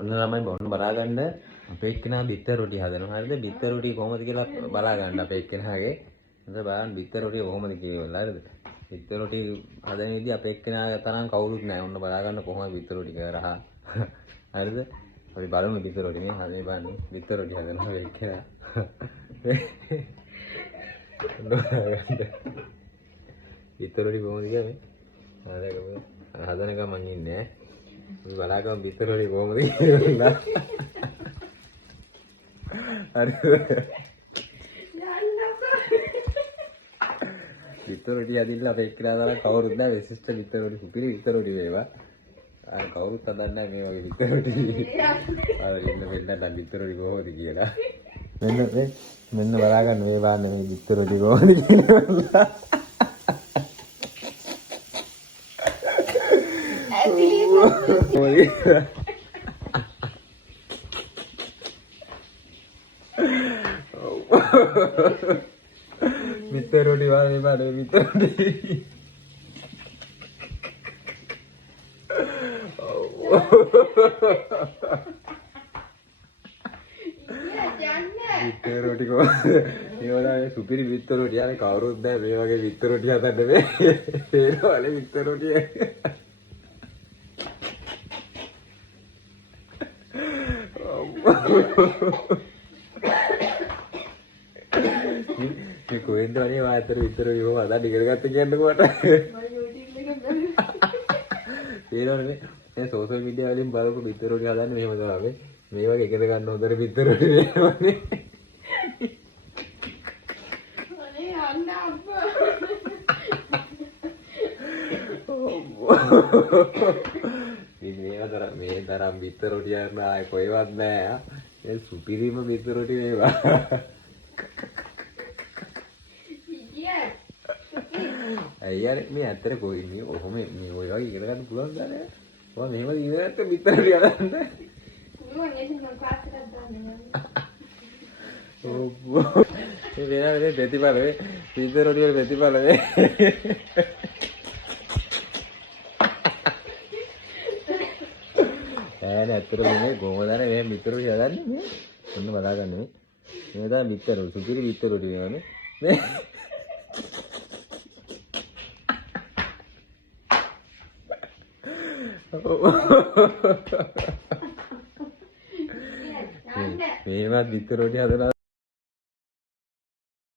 ඔන්න ළමයි බොන්න බලා ගන්න අපේ එක්කෙනා බිත්තර රොටි හදනවා. හරිද? බිත්තර රොටි කොහොමද කියලා බලා ගන්න අපේ එක්කෙනාගේ. හරිද? බලන්න බිත්තර රොටි කොහොමද කියලා. හරිද? බිත්තර රොටි හදන විදිහ අපේ එක්කෙනා තරම් කවුරුත් නැහැ. ඔන්න බලා ගන්න කොහොමද බිත්තර රොටි කරා. හරිද? අපි බලමු බිත්තර රොටි නේ. හරි බලන්න. බිත්තර රොටි හදනවා අපේ එක්කෙනා. බිත්තර රොටි කොහොමද කියන්නේ? හදන එක මං ඉන්නේ. අපි බලාගමු බිත්තර රොටි කොහොමද කියලා. හරි. බිත්තර රොටි හදින්න අපේ එක්කලා දාලා කවුරුත් නැහැ. විශිෂ්ට බිත්තර රොටි සුපිරි බිත්තර රොටි වේවා. ආ කවුරුත් හදන්නේ නැහැ මේ වගේ බිත්තර රොටි. ආවරින්න වෙන්න බිත්තර රොටි කොහොමද කියලා. මෙන්න බලා ගන්න මේ බලන්න මේ බිත්තර රොටි කොහොමද කියලා. බිත්තර රොටි වාගේ බඩේ බිත්තර රොටි. බිත්තර රොටි කොහොමද? ඒවලා සුපිරි බිත්තර රොටි අනේ කවුරුත් නැහැ මේ වගේ බිත්තර රොටි හදන්න මේ. ඒනවලේ බිත්තර රොටි. මේ කොහෙන්ද වනේ වාතර විතර විව හදන්න ඉගෙන ගත්ත කියන්නකෝ මට. ඒනවනේ මේ සෝෂල් මීඩියා වලින් බලපු විතර වලින් හදන්න මෙහෙම තමයි. මේ වගේ ඉගෙන ගන්න හොඳට විතර වලින් නේවනේ. අනේ අන්න අම්මා. මේ තරම් විතර රොටි යන ආයේ කොහෙවත් නැහැ. ඒ සුපිරිම විතර රොටි වේවා. අයියා මේ ඇත්තට කොයි මේ ඔහොම මේ ඔය වගේ ඉගෙන ගන්න පුළුවන් දානේ. ඔයා මෙහෙම ඉගෙන ගත්ත විතර රොටි හදන්න. පුළුවන් ඒක නම් ක්ලාස් එකක් දාන්න. ඔව්. ඒ වෙනාවේ ප්‍රතිඵල වේ. විතර රොටි වල ප්‍රතිඵල වේ. ඇත්තට මේ කොහොමද මේ බිත්තර රොටි හදන්නේ මේ? ඔන්න බලා ගන්න මේ. මේ තමයි බිත්තර රොටි. සුපිරි බිත්තර රොටි වෙනවනේ. මේ මේවත් බිත්තර රොටි හදලා